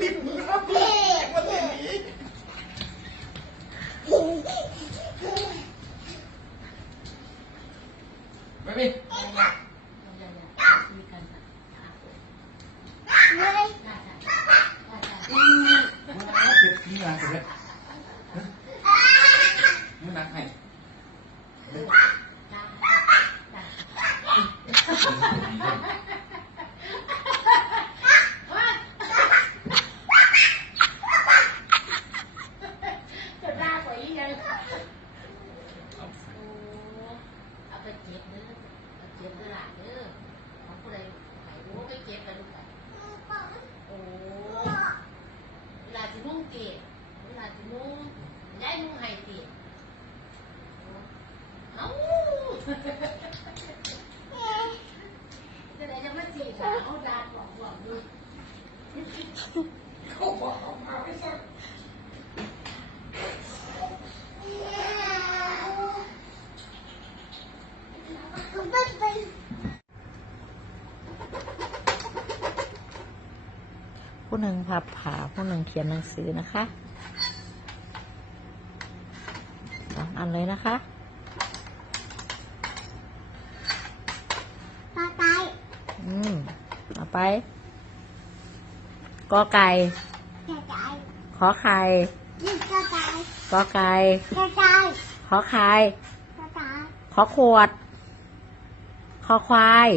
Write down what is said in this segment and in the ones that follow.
ลิ้นครับมันจะหนีไม่มีมาเจ็บที่งานเลยมือนักให้ จะด่าข่อยอีหยังเอาไปเก็บเด้อเอาเก็บเด้อล่ะเด้อของผู้ใดไปโอ้ไปเก็บไปลูกไปโอ้เวลาสินุ่งเก็บเวลาสินุ่งย้ายนุ่งให้ติเอ้า จะได้จะมาจีบอะเอาดาบอกบอกดูเขาบอกเอามาไม่ใช่ผู้หนึ่งพับผาผู้หนึ่งเขียนหนังสือนะคะสองอันเลยนะคะ อืมเอา ไป กอไก่ ขอไข่ กอไก่ ขอไข่ ขอขวด ขอควาย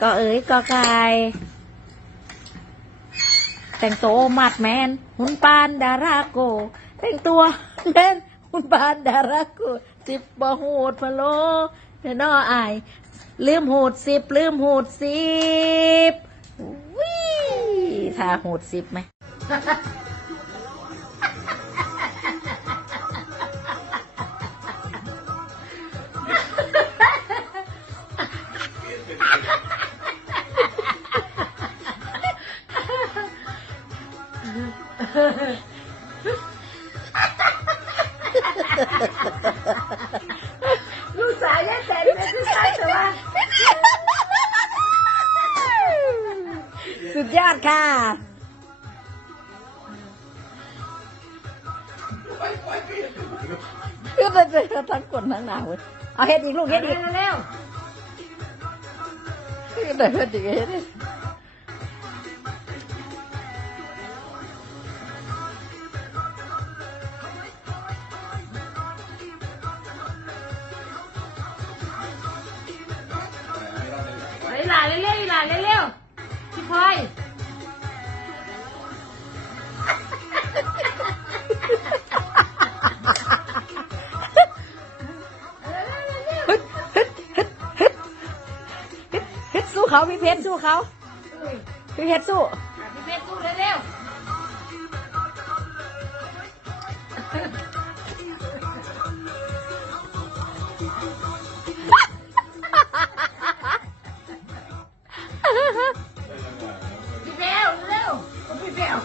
ก็เอ๋ยก็ไก่ แต่งตัวมัดแมน หุ่นปานดาราโก แต่งตัวแมนหุ่นปานดาราโกสิบบ่หูดพะโล เดนออาย ลืมหูดสิบลืมหูดสิบวิถ้าหูดสิบไหม ลูกสาวยายแตนเป็นผู้ชายแต่ว่าสุดยอดค่ะ คือจะเจอทั้งกดทั้งหนาวเลยเอาเฮ็ดอีกลูกเฮ็ดอีกเร็วคือจะเฮ็ดอีกเฮ็ดอีก หลานเร็วๆหลานเร็วๆพี่พลอยฮึดฮึดฮึดฮึดฮึดฮึดสู้เขาพี่เพชรสู้เขาพี่เพชรสู้ อะพี่เพชรสู้เร็วๆ ๆพี่เบล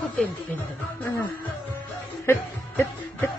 กูเต้นเป็นเลยฮึดฮึดฮึด